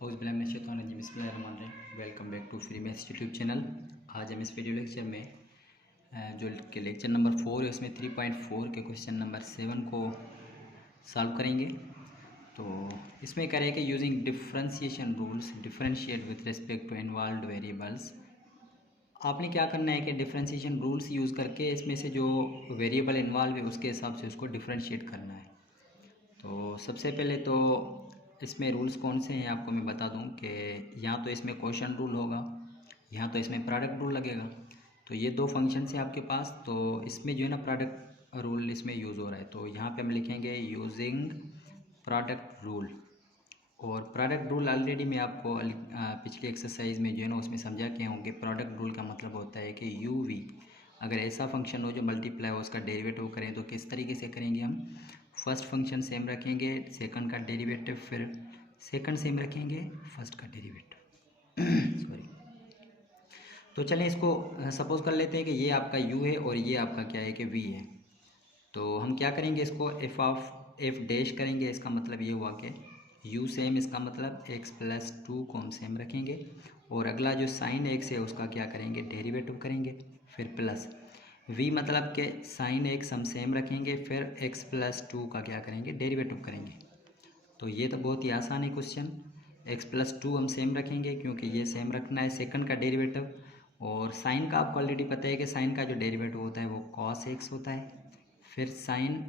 Welcome back to free maths YouTube channel. आज हम इस वीडियो लेक्चर में जो के लेक्चर नंबर 4 है उसमें 3.4 के क्वेश्चन नंबर 7 को सॉल्व करेंगे। तो इसमें कह रहे हैं कि using differentiation rules differentiate with respect to involved variables. आपने क्या करना है कि डिफरेंशिएशन रूल्स यूज़ करके इसमें से जो वेरिएबल इन्वॉल्व है उसके हिसाब से उसको डिफरेंशिएट करना है। तो सबसे पहले तो इसमें रूल्स कौन से हैं आपको मैं बता दूं कि यहाँ तो इसमें क्वोशंट रूल होगा, यहाँ तो इसमें प्रोडक्ट रूल लगेगा। तो ये दो फंक्शन है आपके पास, तो इसमें जो है ना प्रोडक्ट रूल इसमें यूज़ हो रहा है। तो यहाँ पे हम लिखेंगे यूजिंग प्रोडक्ट रूल। और प्रोडक्ट रूल ऑलरेडी मैं आपको पिछली एक्सरसाइज में जो है ना उसमें समझा के होंगे। प्रोडक्ट रूल का मतलब होता है कि यू वी अगर ऐसा फंक्शन हो जो मल्टीप्लाई हो उसका डेरिवेटिव करें तो किस तरीके से करेंगे हम। फर्स्ट फंक्शन सेम रखेंगे, सेकंड का डेरिवेटिव, फिर सेकंड सेम रखेंगे, फर्स्ट का डेरिवेटिव सॉरी। तो चलें इसको सपोज कर लेते हैं कि ये आपका u है और ये आपका क्या है कि v है। तो हम क्या करेंगे, इसको एफ डैश करेंगे। इसका मतलब ये हुआ कि u सेम, इसका मतलब x+2 को हम सेम रखेंगे। और अगला जो साइन x है उसका क्या करेंगे, डेरिवेटिव करेंगे। फिर प्लस v मतलब के साइन x हम सेम रखेंगे, फिर x+2 का क्या करेंगे, डेरिवेटिव करेंगे। तो ये तो बहुत ही आसान है क्वेश्चन। x+2 हम सेम रखेंगे क्योंकि ये सेम रखना है, सेकंड का डेरिवेटिव। और साइन का आपको ऑलरेडी पता है कि साइन का जो डेरिवेटिव होता है वो cos x होता है। फिर साइन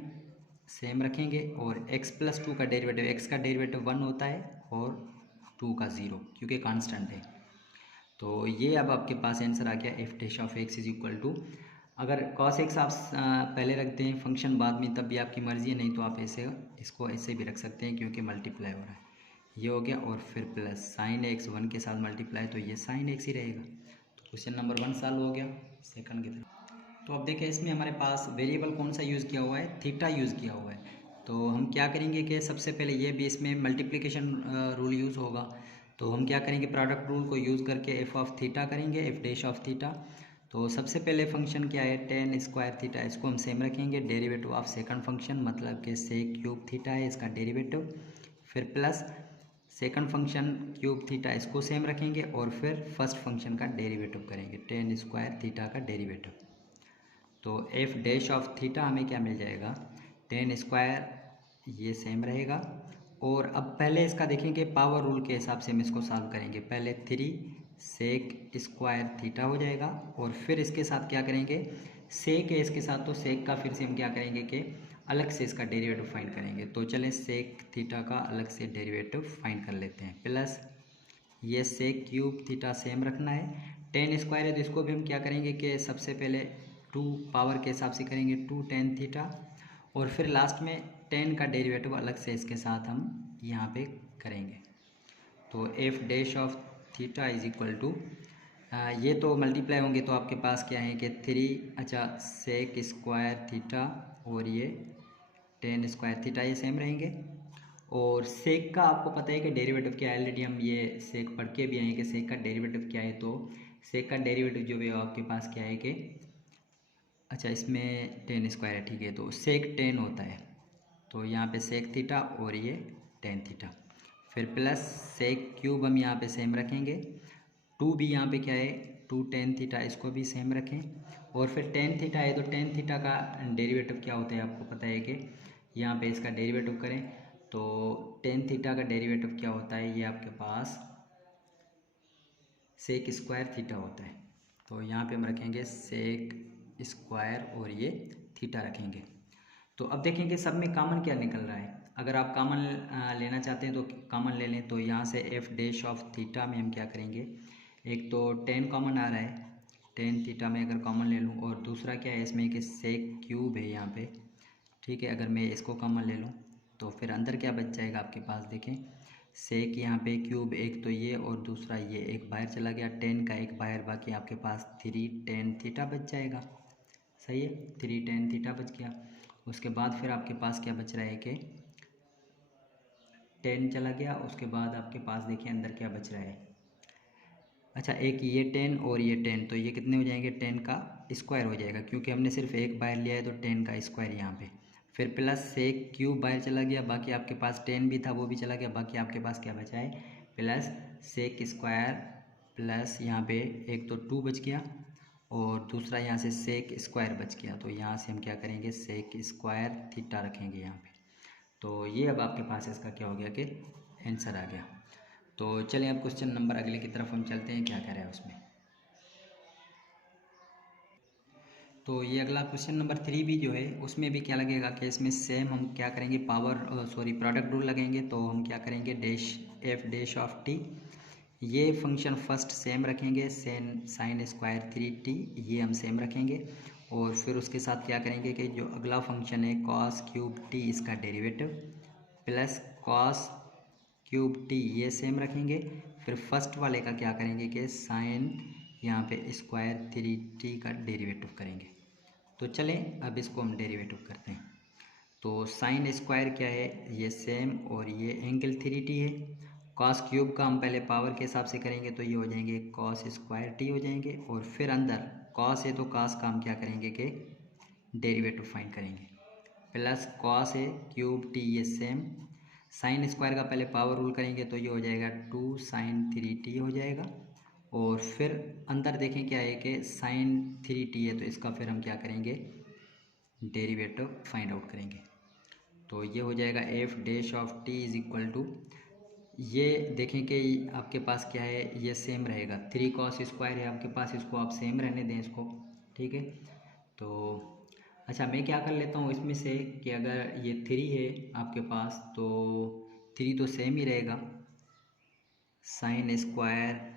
सेम रखेंगे और x+2 का डेरिवेटिव, x का डेरिवेटिव 1 होता है और 2 का 0 क्योंकि कांस्टेंट है। तो ये अब आपके पास आंसर आ गया f dash of x is equal to. अगर cos x आप पहले रखते हैं फंक्शन बाद में तब भी आपकी मर्ज़ी है, नहीं तो आप ऐसे इसको ऐसे भी रख सकते हैं क्योंकि मल्टीप्लाई हो रहा है। ये हो गया और फिर प्लस साइन x 1 के साथ मल्टीप्लाई, तो ये साइन x ही रहेगा। तो क्वेश्चन नंबर 1 सॉल्व हो गया सेकंड की तरफ। तो अब देखें इसमें हमारे पास वेरिएबल कौन सा यूज़ किया हुआ है, थीटा यूज़ किया हुआ है। तो हम क्या करेंगे कि सबसे पहले ये भी इसमें मल्टीप्लिकेशन रूल यूज़ होगा। तो हम क्या करेंगे, प्रोडक्ट रूल को यूज़ करके एफ ऑफ थीटा करेंगे, एफ डैश ऑफ थीटा। तो सबसे पहले फंक्शन क्या है, टेन स्क्वायर थीटा, इसको हम सेम रखेंगे। डेरिवेटिव ऑफ सेकंड फंक्शन मतलब कि सेक क्यूब थीटा है इसका डेरिवेटिव। फिर plus second function cube theta, इसको सेम रखेंगे। और फिर फर्स्ट फंक्शन का डेरिवेटिव करेंगे, टेन स्क्वायर थीटा का डेरिवेटिव। तो एफ डैश ऑफ थीटा हमें क्या मिल जाएगा, टेन स्क्वायर, ये सेम रहेगा। और अब पहले इसका देखेंगे पावर रूल के हिसाब से हम इसको सॉल्व करेंगे। पहले 3 सेक स्क्वायर थीटा हो जाएगा और फिर इसके साथ क्या करेंगे, सेक है इसके साथ, तो सेक का फिर से हम क्या करेंगे कि अलग से इसका डेरिवेटिव फाइंड करेंगे। तो चलें सेक थीटा का अलग से डेरिवेटिव फाइंड कर लेते हैं। प्लस ये सेक क्यूब थीटा सेम रखना है, टेन स्क्वायर है तो इसको भी हम क्या करेंगे कि सबसे पहले 2 पावर के हिसाब से करेंगे 2 टेन थीटा। और फिर लास्ट में 10 का डेरिवेटिव अलग से इसके साथ हम यहाँ पे करेंगे। तो f dash of theta is equal to, ये तो मल्टीप्लाई होंगे तो आपके पास क्या है कि 3 सेक स्क्वायर थीटा और ये 10 स्क्वायर थीटा, ये सेम रहेंगे। और सेक का आपको पता है कि डेरिवेटिव क्या है, ऑलरेडी हम ये सेक पढ़ के भी आए हैं कि सेक का डेरिवेटिव क्या है। तो सेक का डेरिवेटिव जो है आपके पास क्या है कि इसमें 10 स्क्वायर है, ठीक है, तो सेक 10 होता है। तो यहाँ पे सेक थीटा और ये 10 थीटा। फिर प्लस सेक क्यूब हम यहाँ पे सेम रखेंगे, 2 भी यहाँ पे क्या है 2 टेन थीटा, इसको भी सेम रखें। और फिर 10 थीटा है तो 10 थीटा का डेरिवेटिव क्या होता है आपको पता है कि यहाँ पे इसका डेरिवेटिव करें। तो 10 थीटा का डेरिवेटिव क्या होता है, ये आपके पास सेक स्क्वायर थीटा होता है। तो यहाँ पे हम रखेंगे सेक स्क्वायर और ये थीटा रखेंगे। तो अब देखेंगे सब में कॉमन क्या निकल रहा है। अगर आप कॉमन लेना चाहते हैं तो कॉमन ले लें। तो यहाँ से एफ डैश ऑफ थीटा में हम क्या करेंगे, एक तो 10 कॉमन आ रहा है, 10 थीटा में अगर कॉमन ले लूँ। और दूसरा क्या है इसमें कि सेक क्यूब है यहाँ पे, ठीक है, अगर मैं इसको कॉमन ले लूँ तो फिर अंदर क्या बच जाएगा आपके पास, देखें सेक यहाँ पे क्यूब एक तो ये और दूसरा ये, एक बाहर चला गया, 10 का एक बाहर, बाकी आपके पास 3 टेन थीटा बच जाएगा। सही है, 3 टेन थीटा बच गया। उसके बाद फिर आपके पास क्या बच रहा है कि 10 चला गया। उसके बाद आपके पास देखिए अंदर क्या बच रहा है, एक ये 10 और ये 10, तो ये कितने हो जाएंगे, 10 का स्क्वायर हो जाएगा क्योंकि हमने सिर्फ एक बाहर लिया है तो 10 का स्क्वायर यहाँ पे। फिर प्लस सेक क्यूब बाहर चला गया, बाकी आपके पास 10 भी था वो भी चला गया, बाकी आपके पास क्या बचा है, प्लस सेक स्क्वायर प्लस यहाँ पे एक तो 2 बच गया और दूसरा यहाँ से सेक स्क्वायर बच गया, तो यहाँ से हम क्या करेंगे सेक स्क्वायर थीटा रखेंगे यहाँ पे। तो ये अब आपके पास इसका क्या हो गया कि आंसर आ गया। तो चलिए अब क्वेश्चन नंबर अगले की तरफ हम चलते हैं, क्या कह रहा है उसमें। तो ये अगला क्वेश्चन नंबर 3 भी जो है उसमें भी क्या लगेगा कि इसमें सेम हम क्या करेंगे प्रोडक्ट रूल लगेंगे। तो हम क्या करेंगे dash F dash of T, ये फंक्शन फर्स्ट सेम रखेंगे, साइन स्क्वायर 3t ये हम सेम रखेंगे। और फिर उसके साथ क्या करेंगे कि जो अगला फंक्शन है कॉस क्यूब टी इसका derivative plus cos cube T ये सेम रखेंगे। फिर फर्स्ट वाले का क्या करेंगे कि साइन यहाँ पे स्क्वायर 3t का डेरिवेटिव करेंगे। तो चलें अब इसको हम डेरिवेटिव करते हैं। तो साइन स्क्वायर क्या है ये सेम और ये एंगल 3t है। कॉस क्यूब का हम पहले पावर के हिसाब से करेंगे तो ये हो जाएंगे कॉस स्क्वायर टी हो जाएंगे। और फिर अंदर कॉस है तो कॉस का हम क्या करेंगे कि डेरिवेटिव फाइंड करेंगे प्लस कॉस है क्यूब टी ये सेम। साइन स्क्वायर का पहले पावर रूल करेंगे तो ये हो जाएगा 2 साइन 3t हो जाएगा। और फिर अंदर देखें क्या है कि साइन 3t है तो इसका फिर हम क्या करेंगे डेरिवेटिव फाइंड आउट करेंगे। तो ये हो जाएगा f dash of t is equal to, ये देखें कि आपके पास क्या है ये सेम रहेगा 3 कॉस स्क्वायर है आपके पास, इसको आप सेम रहने दें इसको, ठीक है। तो अच्छा मैं क्या कर लेता हूँ इसमें से कि अगर ये 3 है आपके पास तो 3 तो सेम ही रहेगा साइन स्क्वायर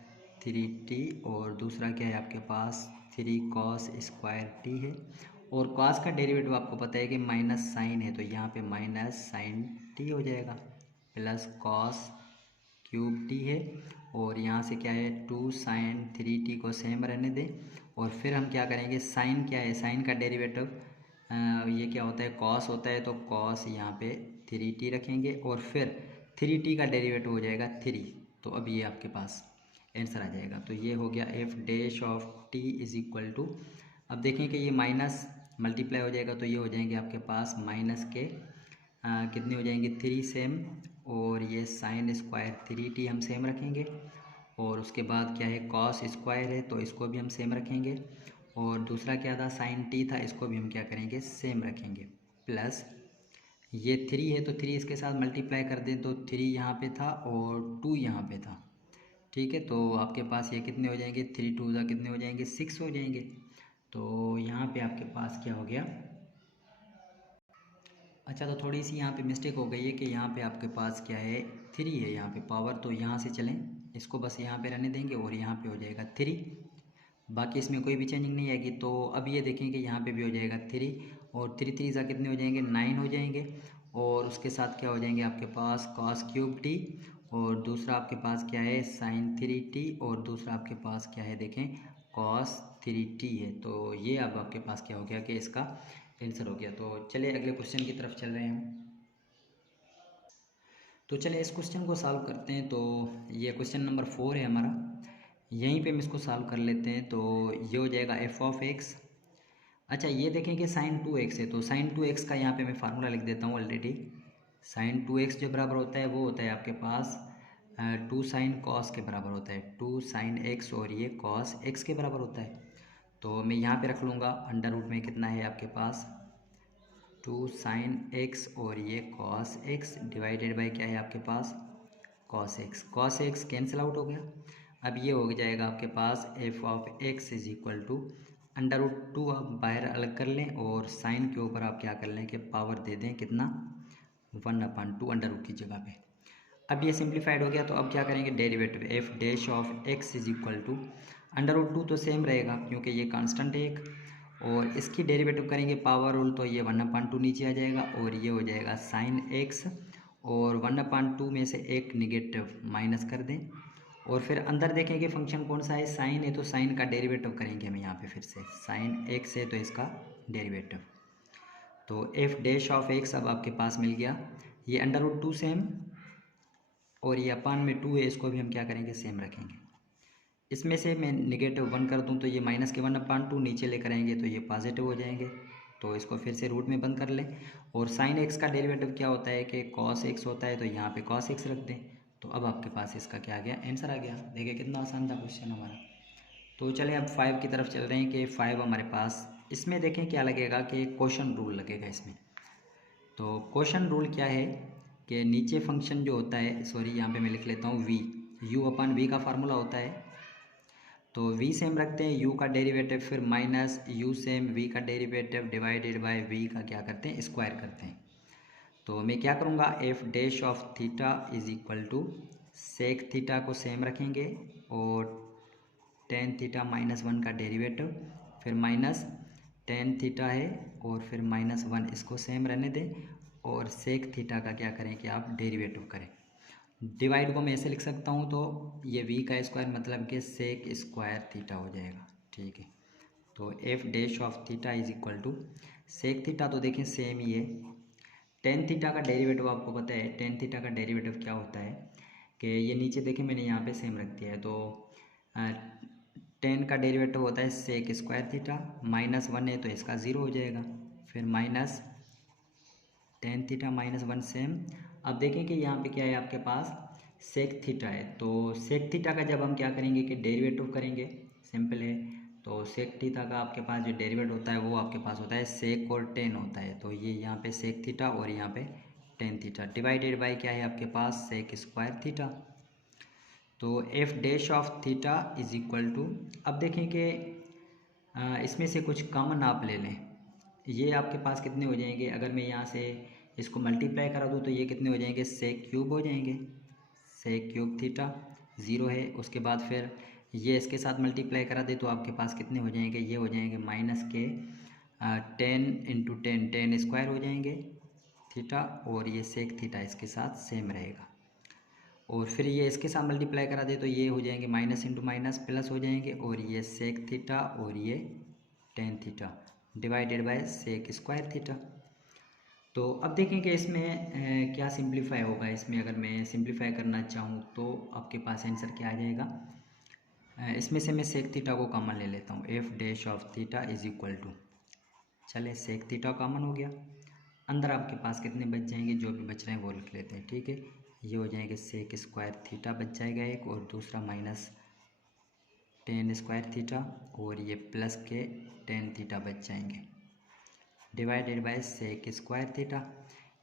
3t और दूसरा क्या है आपके पास 3 कॉस स्क्वायर टी है। और कॉस का डेरिवेटिव आपको पता है कि माइनस साइन है तो यहाँ पे माइनस साइन टी हो जाएगा प्लस कॉस क्यूब टी है। और यहाँ से क्या है 2 साइन 3t को सेम रहने दें। और फिर हम क्या करेंगे साइन क्या है साइन का डेरिवेटिव ये क्या होता है कॉस होता है तो कॉस यहाँ पे 3t रखेंगे और फिर 3t का डेरिवेटिव हो जाएगा 3। तो अब ये आपके पास आंसर आ जाएगा। तो ये हो गया f dash of t is equal to, अब देखें कि ये माइनस मल्टीप्लाई हो जाएगा तो ये हो जाएंगे आपके पास माइनस के कितने हो जाएंगे 3 सेम। और ये साइन स्क्वायर 3t हम सेम रखेंगे। और उसके बाद क्या है कॉस स्क्वायर है तो इसको भी हम सेम रखेंगे। और दूसरा क्या था साइन टी था इसको भी हम क्या करेंगे सेम रखेंगे। प्लस ये 3 है तो 3 इसके साथ मल्टीप्लाई कर दें तो 3 यहाँ पे था और 2 यहाँ पे था, ठीक है। तो आपके पास ये कितने हो जाएंगे 3 2 ज़ा कितने हो जाएंगे 6 हो जाएंगे। तो यहाँ पे आपके पास क्या हो गया, अच्छा तो थोड़ी सी यहाँ पे मिस्टेक हो गई है कि यहाँ पे आपके पास क्या है 3 है यहाँ पे पावर, तो यहाँ से चलें इसको बस यहाँ पे रहने देंगे और यहाँ पे हो जाएगा 3, बाकी इसमें कोई भी चेंजिंग नहीं आएगी। तो अब ये देखें कि यहाँ पे भी हो जाएगा 3 और 3 3 ज़ा कितने हो जाएंगे 9 हो जाएंगे। और उसके साथ क्या हो जाएंगे आपके पास कॉस क्यूब टी और दूसरा आपके पास क्या है साइन 3t और दूसरा आपके पास क्या है देखें कॉस 3t है। तो ये अब आपके पास क्या हो गया कि इसका आंसर हो गया। तो चलिए अगले क्वेश्चन की तरफ चल रहे हैं। तो चलिए इस क्वेश्चन को सॉल्व करते हैं। तो ये क्वेश्चन नंबर 4 है हमारा, यहीं पे हम इसको सॉल्व कर लेते हैं। तो ये हो जाएगा एफ ऑफ एक्स, अच्छा ये देखें कि साइन 2x है तो साइन 2x का यहाँ पे मैं फार्मूला लिख देता हूँ ऑलरेडी। साइन 2x जो बराबर होता है वो होता है आपके पास 2 साइन कॉस के बराबर होता है, 2 साइन x और ये कॉस x के बराबर होता है। तो मैं यहाँ पे रख लूँगा अंडर रूट में कितना है आपके पास 2 साइन x और ये कॉस x डिवाइडेड बाय क्या है आपके पास कॉस x कैंसिल आउट हो गया। अब ये हो जाएगा आपके पास f of x is equal to under root 2 आप बाहर अलग कर लें और साइन के ऊपर आप क्या कर लें कि पावर दे दें कितना 1/2 अंडर रूट की जगह पे। अब ये सिंप्लीफाइड हो गया तो अब क्या करेंगे derivative f dash of x is equal to under root 2 तो सेम रहेगा क्योंकि ये कांस्टेंट है एक, और इसकी डेरिवेटिव करेंगे पावर रूल तो ये 1/2 नीचे आ जाएगा और ये हो जाएगा साइन x और 1/2 में से एक निगेटिव माइनस कर दें। और फिर अंदर देखें कि फंक्शन कौन सा है साइन है तो साइन का डेरिवेटिव करेंगे हम यहाँ पे फिर से साइन x है तो इसका डेरिवेटिव। तो एफ डैश ऑफ x अब आपके पास मिल गया, ये अंडर रूट 2 सेम और ये अपान में 2 है इसको भी हम क्या करेंगे सेम रखेंगे। इसमें से मैं निगेटिव 1 कर दूँ तो ये माइनस के 1/2 नीचे लेकर आएंगे तो ये पॉजिटिव हो जाएंगे। तो इसको फिर से रूट में बंद कर लें। और साइन x का डेरिवेटिव क्या होता है कि कॉस x होता है तो यहाँ पे कॉस x रख दें तो अब आपके पास इसका क्या आ गया, आंसर आ गया। देखिए कितना आसान था क्वेश्चन हमारा। तो चलें अब 5 की तरफ चल रहे हैं कि 5 हमारे पास इसमें देखें क्या लगेगा कि क्वेश्चन रूल लगेगा इसमें। तो क्वेश्चन रूल क्या है कि नीचे फंक्शन जो होता है, सॉरी यहाँ पे मैं लिख लेता हूँ v, u अपन v का फार्मूला होता है। तो v सेम रखते हैं, u का डेरिवेटिव, फिर माइनस u सेम v का डेरिवेटिव डिवाइडेड बाय v का क्या करते हैं, स्क्वायर करते हैं। तो मैं क्या करूँगा, f dash of theta is equal to sec theta को सेम रखेंगे और टेन थीटा माइनस 1 का डेरिवेटिव, फिर माइनस टेन थीटा है और फिर माइनस 1, इसको सेम रहने दें और सेक थीटा का क्या करें कि आप डेरिवेटिव करें। डिवाइड को मैं ऐसे लिख सकता हूँ, तो ये v का स्क्वायर मतलब कि सेक स्क्वायर थीटा हो जाएगा, ठीक है। तो f dash of theta is equal to sec theta, तो देखें सेम ही है। टेन थीटा का डेरिवेटिव आपको पता है, टेन थीटा का डेरिवेटिव क्या होता है कि ये नीचे देखें मैंने यहाँ पे सेम रख दिया है। तो टेन का डेरिवेटिव होता है सेक स्क्वायर थीटा, माइनस 1 है तो इसका 0 हो जाएगा, फिर minus tan theta minus 1 same. अब देखें कि यहाँ पे क्या है आपके पास, सेक थीटा है। तो सेक थीटा का जब हम क्या करेंगे कि डेरिवेटिव करेंगे, सिंपल है। तो सेक थीटा का आपके पास जो डेरिवेटिव होता है वो आपके पास होता है सेक और टेन होता है। तो ये यहाँ पे सेक थीटा और यहाँ पे टेन थीटा डिवाइडेड बाय क्या है आपके पास, सेक स्क्वायर थीटा। तो f dash of theta is equal to, अब देखें कि इसमें से कुछ कॉमन आप ले लें, ये आपके पास कितने हो जाएंगे, अगर मैं यहाँ से इसको मल्टीप्लाई करा दूँ तो ये कितने हो जाएंगे, सेक क्यूब हो जाएंगे। सेक क्यूब थीटा 0 है, उसके बाद फिर ये इसके साथ मल्टीप्लाई करा दे तो आपके पास कितने हो जाएंगे, ये हो जाएंगे माइनस के 10 इंटू 10, 10 स्क्वायर हो जाएंगे थीटा, और ये सेक थीटा इसके साथ सेम रहेगा। और फिर ये इसके साथ मल्टीप्लाई करा दे तो ये हो जाएंगे माइनस इंटू माइनस प्लस हो जाएंगे, और ये सेक थीटा और ये tan theta divided by sec square theta. तो अब देखें कि इसमें क्या सिंप्लीफाई होगा। इसमें अगर मैं सिंप्लीफाई करना चाहूँ तो आपके पास आंसर क्या आ जाएगा, इसमें से मैं सेक थीटा को कॉमन ले लेता हूँ, f dash of theta is equal to, चले सेक थीटा कॉमन हो गया, अंदर आपके पास कितने बच जाएंगे, जो भी बच रहे हैं वो लिख लेते हैं, ठीक है। ये हो जाएंगे सेक स्क्वायर थीटा बच जाएगा एक, और दूसरा माइनस टेन स्क्वायर थीटा, और ये प्लस के टेन थीटा बच जाएंगे divided by sec square theta.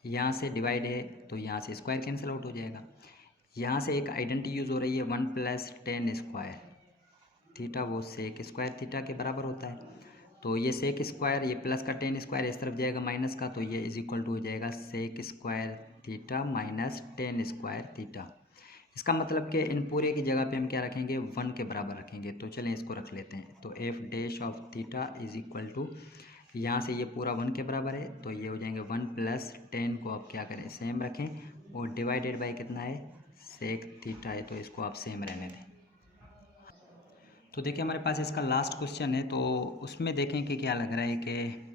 यहाँ से डिवाइड है तो यहाँ से स्क्वायर कैंसिल आउट हो जाएगा। यहाँ से एक आइडेंटिटी यूज़ हो रही है, 1 प्लस टेन स्क्वायर थीटा, वो सेक स्क्वायर थीटा के बराबर होता है। तो ये सेक स्क्वायर, ये प्लस का टेन स्क्वायर इस तरफ जाएगा माइनस का, तो ये इज इक्वल टू हो जाएगा sec square theta minus tan square theta. इसका मतलब कि इन पूरे की जगह पे हम क्या रखेंगे, 1 के बराबर रखेंगे। तो चलें इसको रख लेते हैं। तो f dash of theta is equal to, यहाँ से ये पूरा 1 के बराबर है तो ये हो जाएंगे 1 प्लस 10 को आप क्या करें, सेम रखें, और डिवाइडेड बाई कितना है, सेक थीटा है तो इसको आप सेम रहने दें। तो देखिए हमारे पास इसका लास्ट क्वेश्चन है, तो उसमें देखें कि क्या लग रहा है कि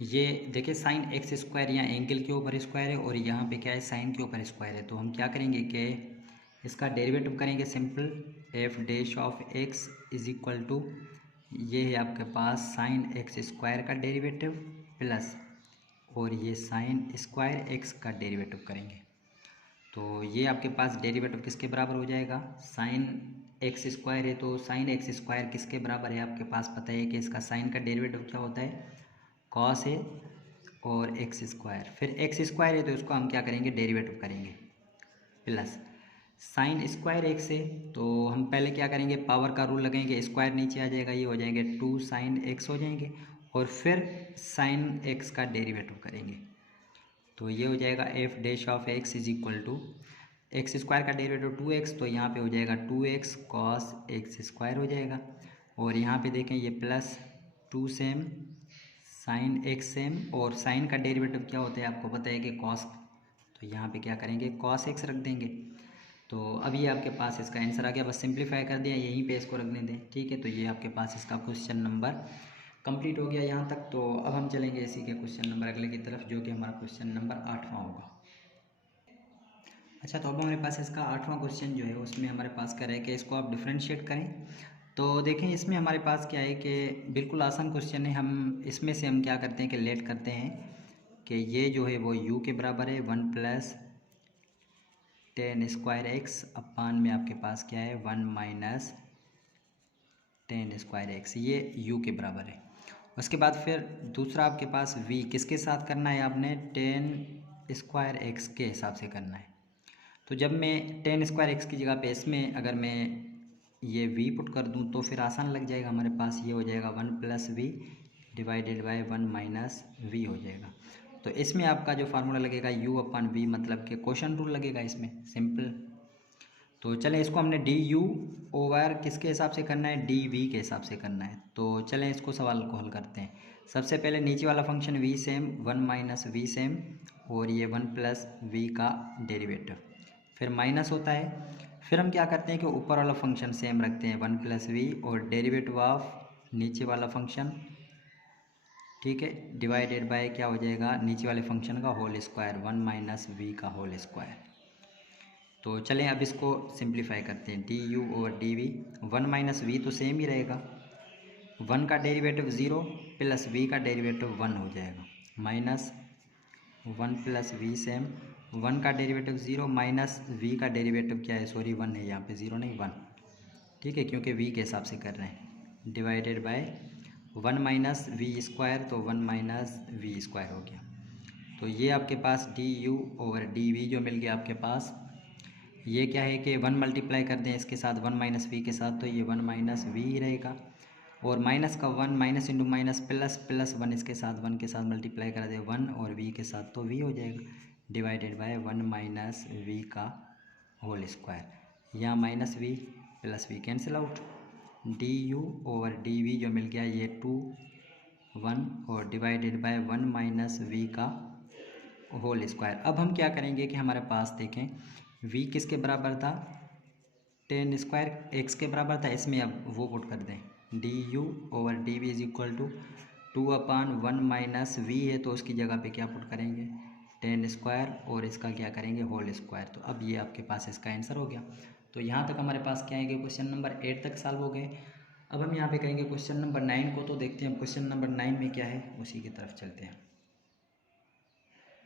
ये देखिए साइन एक्स स्क्वायर यहाँ एंगल के ऊपर स्क्वायर है और यहाँ पे क्या है, साइन के ऊपर स्क्वायर है। तो हम क्या करेंगे कि इसका डेरिवेटिव करेंगे simple, f dash of x is equal to, ये है आपके पास साइन एक्स स्क्वायर का डेरिवेटिव प्लस, और ये साइन स्क्वायर एक्स का डेरिवेटिव करेंगे। तो ये आपके पास डेरिवेटिव किसके बराबर हो जाएगा, साइन एक्स स्क्वायर है तो साइन एक्स स्क्वायर किसके बराबर है, आपके पास पता है कि इसका साइन का डेरिवेटिव क्या होता है, कॉस है और एक्स स्क्वायर, फिर एक्स स्क्वायर है तो इसको हम क्या करेंगे, डेरिवेटिव करेंगे प्लस साइन स्क्वायर एक्स है तो हम पहले क्या करेंगे, पावर का रूल लगाएंगे, स्क्वायर नीचे आ जाएगा, ये हो जाएंगे 2 साइन एक्स हो जाएंगे, और फिर साइन एक्स का डेरिवेटिव करेंगे। तो ये हो जाएगा f dash of x is equal to, x square का डेरिवेटिव 2x, तो यहाँ पे हो जाएगा 2x कॉस एक्स स्क्वायर हो जाएगा, और यहाँ पे देखें ये plus 2 same sine x same, और साइन का डेरिवेटिव क्या होता है आपको पता है कि कॉस, तो यहाँ पे क्या करेंगे, कॉस एक्स रख देंगे। तो अब ये आपके पास इसका आंसर आ गया, बस सिंप्लीफाई कर दिया, यहीं पे इसको रखने दें, ठीक है। तो ये आपके पास इसका क्वेश्चन नंबर कंप्लीट हो गया यहाँ तक। तो अब हम चलेंगे इसी के क्वेश्चन नंबर अगले की तरफ, जो कि हमारा क्वेश्चन नंबर 8वां होगा। अच्छा, तो अब हमारे पास इसका 8वां क्वेश्चन जो है उसमें हमारे पास क्या है कि इसको आप डिफ्रेंशिएट करें। तो देखें इसमें हमारे पास क्या है कि बिल्कुल आसान क्वेश्चन है, हम इसमें से हम क्या करते हैं कि लेट करते हैं कि ये जो है वो u के बराबर है 1 प्लस टेन स्क्वायर एक्स अपान में आपके पास क्या है 1 माइनस टेन स्क्वायर एक्स, ये u के बराबर है। उसके बाद फिर दूसरा आपके पास v किसके साथ करना है, आपने टेन स्क्वायर एक्स के हिसाब से करना है। तो जब मैं टेन स्क्वायर एक्स की जगह पे इसमें अगर मैं ये v पुट कर दूं तो फिर आसान लग जाएगा, हमारे पास ये हो जाएगा 1 plus v divided by 1 minus v हो जाएगा। तो इसमें आपका जो फार्मूला लगेगा u अपन v, मतलब कि क्वेश्चन रूल लगेगा इसमें, सिंपल। तो चलें इसको हमने डी यू ओवर किसके हिसाब से करना है, डी वी के हिसाब से करना है। तो चलें इसको सवाल को हल करते हैं। सबसे पहले नीचे वाला function v same 1 minus v same और ये 1 प्लस वी का डेरिवेटिव, फिर माइनस होता है। फिर हम क्या करते हैं कि ऊपर वाला फंक्शन सेम रखते हैं 1 प्लस वी और डेरिवेटिव ऑफ नीचे वाला फंक्शन, ठीक है, डिवाइडेड बाय क्या हो जाएगा नीचे वाले फंक्शन का होल स्क्वायर 1 माइनस वी का होल स्क्वायर। तो चलें अब इसको सिंप्लीफाई करते हैं, d u over d v. 1 minus v तो सेम ही रहेगा, 1 का डेरिवेटिव 0 प्लस वी का डेरिवेटिव 1 हो जाएगा, माइनस 1 प्लस वी सेम 1 का डेरिवेटिव 0 माइनस वी का डेरिवेटिव क्या है, सॉरी 1 है यहाँ पे, 0 नहीं 1, ठीक है, क्योंकि वी के हिसाब से कर रहे हैं, divided by 1 minus v square, तो 1 माइनस वी स्क्वायर हो गया। तो ये आपके पास d u over d v जो मिल गया आपके पास, ये क्या है कि 1 मल्टीप्लाई कर दें इसके साथ 1 माइनस वी के साथ, तो ये 1 माइनस वी ही रहेगा, और माइनस का 1 minus into minus plus plus 1 इसके साथ 1 के साथ मल्टीप्लाई कर दे 1 और वी के साथ, तो वी हो जाएगा, डिवाइडेड बाय 1 माइनस वी का होल स्क्वायर। यहाँ minus v plus v cancel out, d u over d v जो मिल गया ये 2 1 और डिवाइडेड बाय 1 माइनस वी का होल स्क्वायर। अब हम क्या करेंगे कि हमारे पास देखें v किसके बराबर था, टेन स्क्वायर एक्स के बराबर था, इसमें अब वो पुट कर दें d u over d v is equal to 2 upon 1 minus v है, तो उसकी जगह पे क्या पुट करेंगे टेन स्क्वायर और इसका क्या करेंगे होल स्क्वायर। तो अब ये आपके पास इसका आंसर हो गया। तो यहाँ तक हमारे पास क्या है कि क्वेश्चन नंबर 8 तक सॉल्व हो गए। अब हम यहाँ पे करेंगे क्वेश्चन नंबर 9 को, तो देखते हैं क्वेश्चन नंबर 9 में क्या है, उसी की तरफ चलते हैं।